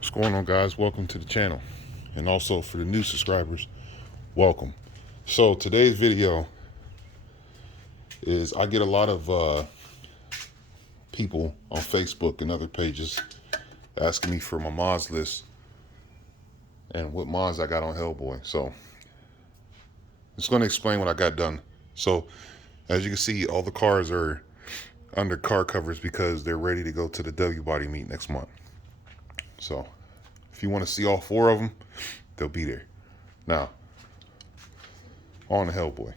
What's going on, guys? Welcome to the channel, and also for the new subscribers, welcome. So today's video is I get a lot of people on Facebook and other pages asking me for my mods list and what mods I got on Hellboy. So it's going to explain what I got done. So as you can see, all the cars are under car covers because they're ready to go to the W body meet next month. So if you want to see all four of them, they'll be there. Now, on the Hellboy.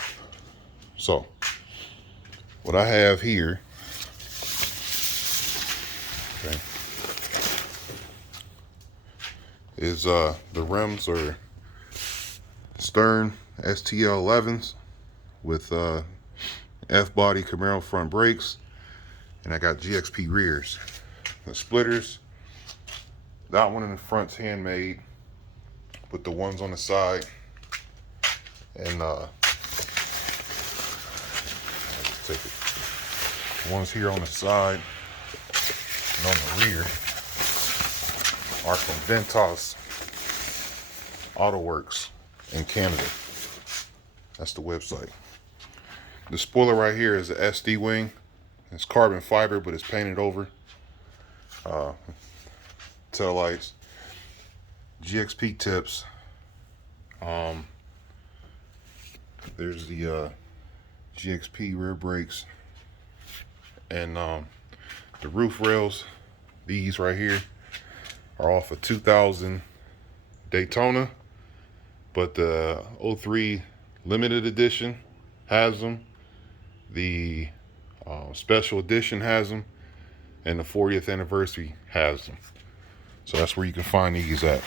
So, what I have here, okay, is the rims are Stern STL 11s with F-body Camaro front brakes, and I got GXP rears. The splitters, that one in the front's handmade, with the ones on the side, and take it. The ones here on the side and on the rear are from Ventas Auto Works in Canada. That's the website. The spoiler right here is the SD wing. It's carbon fiber, but it's painted over. Tail lights, GXP tips. There's the GXP rear brakes, and the roof rails. These right here are off a 2000 Daytona, but the 03 limited edition has them. The special edition has them, and the 40th anniversary has them. So that's where you can find these at.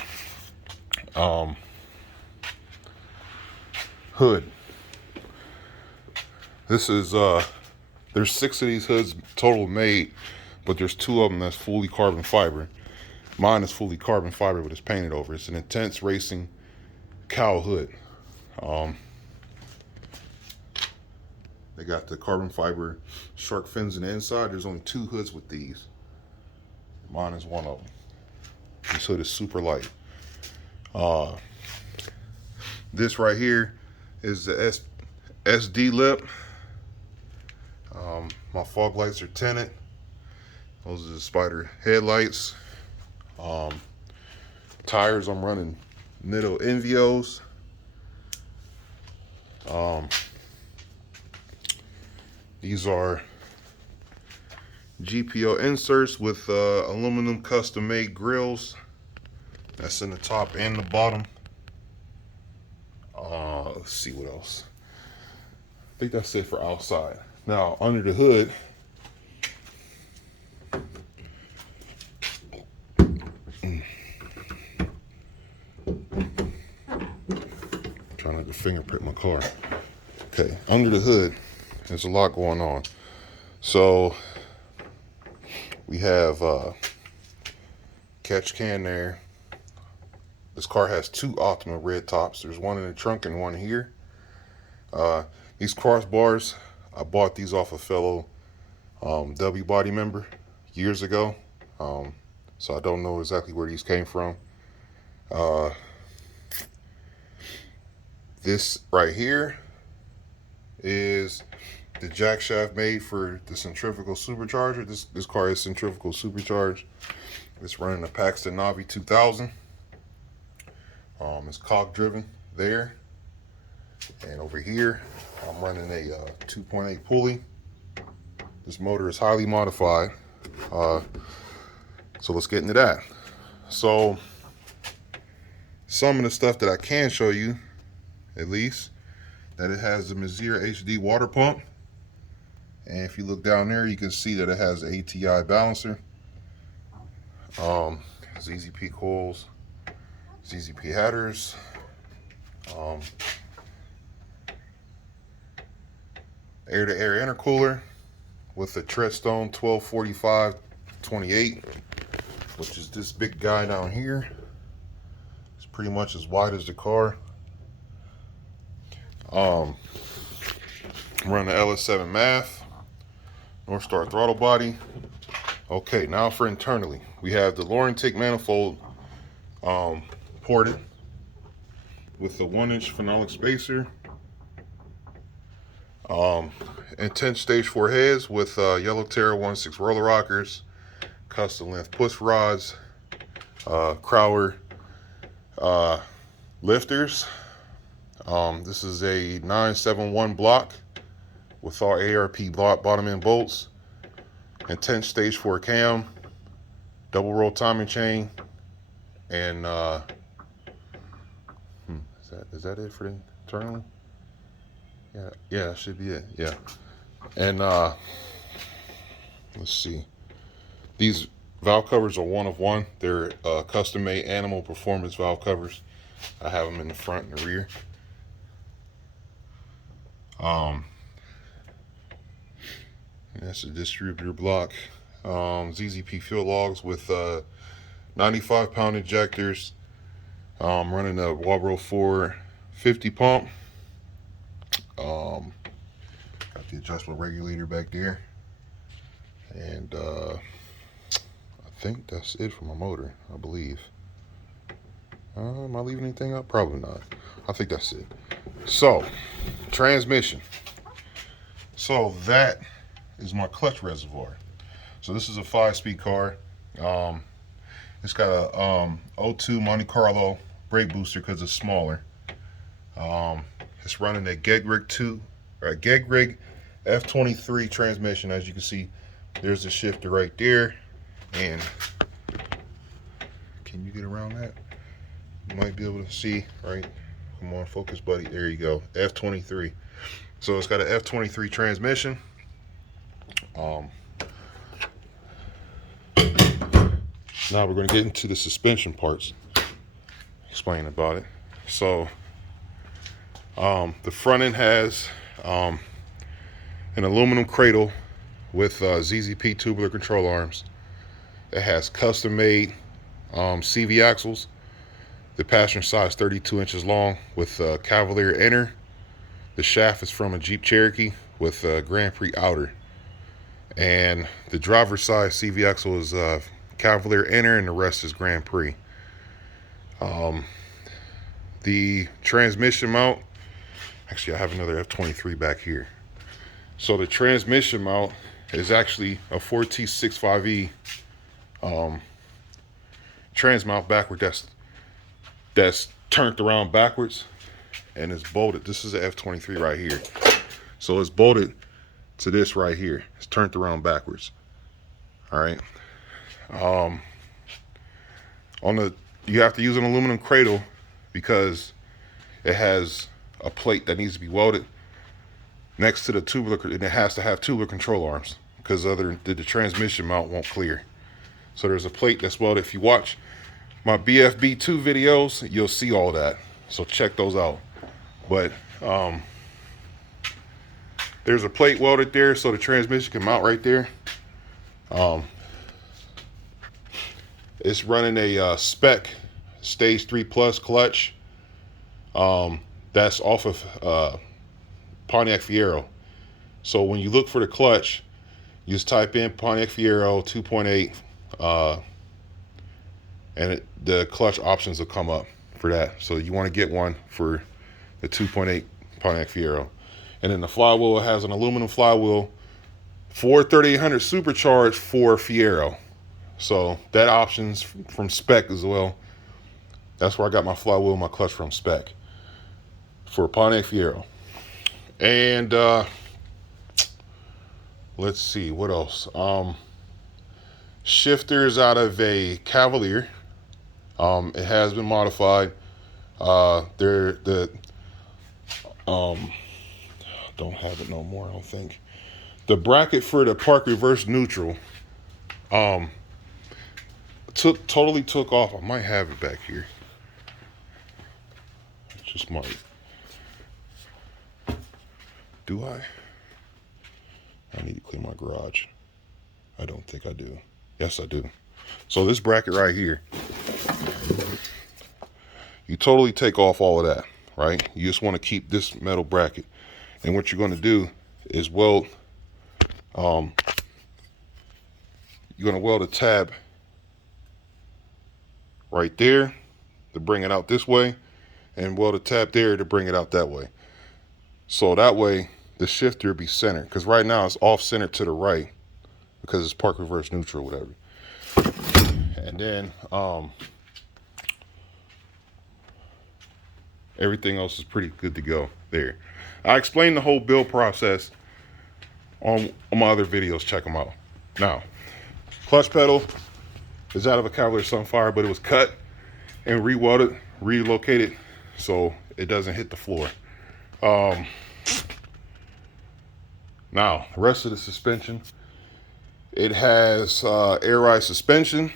Hood. This is there's 6 of these hoods total made, but there's 2 of them that's fully carbon fiber. Mine is fully carbon fiber, but it's painted over. It's an Intense Racing cowl hood. They got the carbon fiber shark fins on the inside. There's only 2 hoods with these. Mine is one of them. This hood is super light. This right here is the SD lip. My fog lights are tinted. Those are the Spider headlights. Tires, I'm running Nitto Envios. These are GPO inserts with aluminum custom made grills. That's in the top and the bottom. Let's see what else. I think that's it for outside. Now, under the hood, trying not to fingerprint my car. Okay, under the hood, there's a lot going on. So we have catch can there. This car has 2 Optima red tops. There's one in the trunk and one here. These crossbars, I bought these off a fellow W body member years ago. So I don't know exactly where these came from. This right here is the jack shaft made for the centrifugal supercharger. This car is centrifugal supercharged. It's running a Paxton Navi 2000. It's cog driven there, and over here I'm running a 2.8 pulley. This motor is highly modified. So let's get into that. So some of the stuff that I can show you, at least, that it has the Mazir HD water pump, and if you look down there, you can see that it has the ATI balancer, ZZP coils, ZZP headers, air-to-air intercooler with a Treadstone 1245-28, which is this big guy down here. It's pretty much as wide as the car. I'm running the LS7 MAF, North Star throttle body. Okay, now for internally, we have the Lauren Tick manifold ported with the 1-inch phenolic spacer. And 10 stage 4 heads with Yellow Terra 1/6 roller rockers, custom length push rods, Crowler lifters. This is a 971 block with all ARP bottom end bolts, and 10 stage 4 cam, double roll timing chain, and is that it for the internally? Yeah, that should be it. Yeah. And let's see. These valve covers are 1 of 1. They're custom made animal performance valve covers. I have them in the front and the rear. That's a distributor block. ZZP fuel logs with 95-pound injectors. Running a Walbro 450 pump. Got the adjustable regulator back there. And I think that's it for my motor, I believe. Am I leaving anything up? Probably not. I think that's it. So, transmission. So that is my clutch reservoir. So this is a 5-speed car. It's got a O2 Monte Carlo brake booster because it's smaller. It's running a Gehrig F23 transmission. As you can see, there's the shifter right there. And can you get around that? You might be able to see, right? Come on, focus, buddy. There you go. F23. So it's got an F23 transmission. Now we're going to get into the suspension parts. Explain about it. So the front end has an aluminum cradle with ZZP tubular control arms. It has custom made CV axles. The passenger side is 32 inches long with Cavalier inner. The shaft is from a Jeep Cherokee with Grand Prix outer. And the driver's side CV axle is Cavalier inner, and the rest is Grand Prix. The transmission mount, actually I have another F23 back here. So the transmission mount is actually a 4T65E trans mount backward that's turned around backwards, and it's bolted. This is an F23 right here. So it's bolted to this right here. It's turned around backwards. All right. You have to use an aluminum cradle because it has a plate that needs to be welded next to the tubular, and it has to have tubular control arms because the transmission mount won't clear. So there's a plate that's welded. If you watch my BFB2 videos, you'll see all that. So check those out. But there's a plate welded there so the transmission can mount right there. It's running a spec stage 3 plus clutch. That's off of Pontiac Fiero. So when you look for the clutch, you just type in Pontiac Fiero 2.8, and the clutch options will come up for that. So you want to get one for the 2.8 Pontiac Fiero. And then the flywheel has an aluminum flywheel for 3800 supercharged for Fiero. So that option's from spec as well. That's where I got my flywheel and my clutch from, spec for Pontiac Fiero. And let's see what else. Shifters out of a Cavalier. It has been modified. Don't have it no more, I don't think. The bracket for the park reverse neutral totally took off. I might have it back here. Just might. Do I? I need to clean my garage. I don't think I do. Yes, I do. So this bracket right here, you totally take off all of that, right? You just want to keep this metal bracket. And what you're going to do is weld, you're going to weld a tab right there, to bring it out this way, and weld a tab there to bring it out that way. So that way the shifter will be centered, because right now it's off centered to the right because it's park reverse neutral, whatever. And then everything else is pretty good to go there. I explained the whole build process on my other videos. Check them out. Now, clutch pedal is out of a Cavalier Sunfire, but it was cut and rewelded, relocated, so it doesn't hit the floor. Now, the rest of the suspension, it has air ride suspension.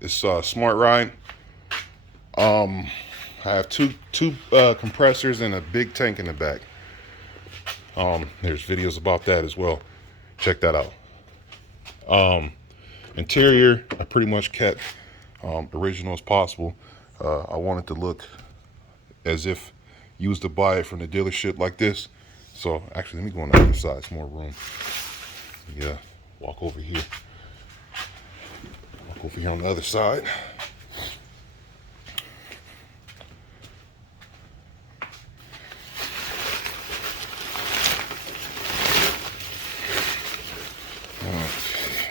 It's smart ride. I have two compressors and a big tank in the back. There's videos about that as well. Check that out. Interior, I pretty much kept original as possible. I wanted to look as if you was to buy it from the dealership like this. So actually, let me go on the other side. It's more room. Yeah, walk over here. Walk over here on the other side.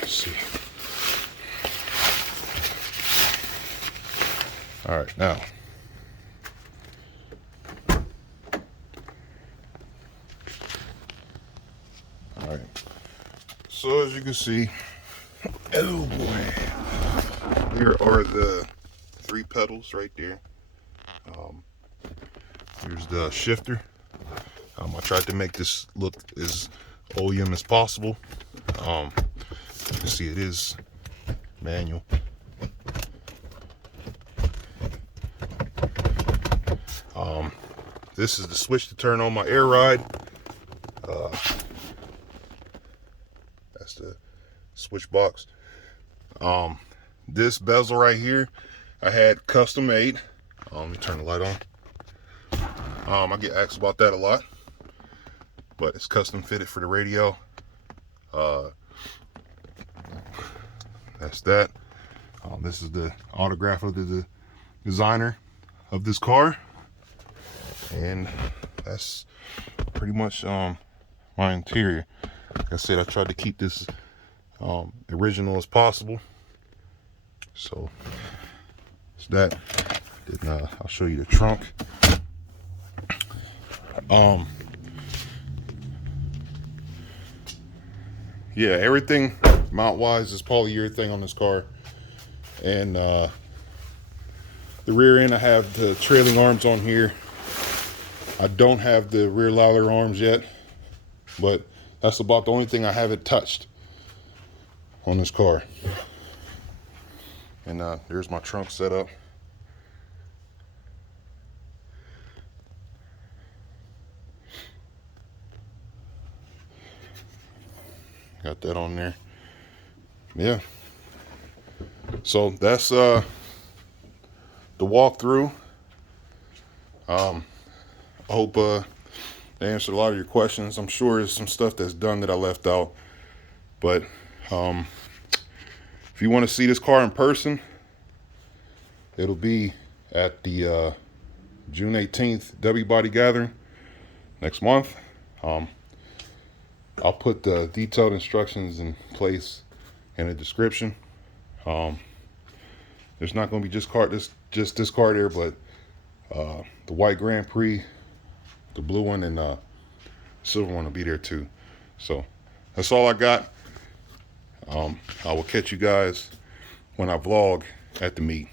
See. All right, now. All right. So as you can see, oh boy, here are the 3 pedals right there. Here's the shifter. I tried to make this look as OEM as possible. You can see it is manual. This is the switch to turn on my air ride. That's the switch box. This bezel right here, I had custom made. Let me turn the light on. I get asked about that a lot, but it's custom fitted for the radio. That's that. This is the autograph of the designer of this car, and that's pretty much my interior. Like I said, I tried to keep this original as possible. So it's that. Then I'll show you the trunk. Yeah, everything mount wise is polyurethane on this car, and the rear end, I have the trailing arms on here. I don't have the rear louder arms yet, but that's about the only thing I haven't touched on this car. And there's my trunk set up. Got that on there. Yeah. So that's the walkthrough. I hope they answered a lot of your questions. I'm sure there's some stuff that's done that I left out. But if you want to see this car in person, it'll be at the June 18th W Body Gathering next month. I'll put the detailed instructions in place in the description. There's not going to be just this car there, but the white Grand Prix, the blue one, and silver one will be there too. So that's all I got. I will catch you guys when I vlog at the meet.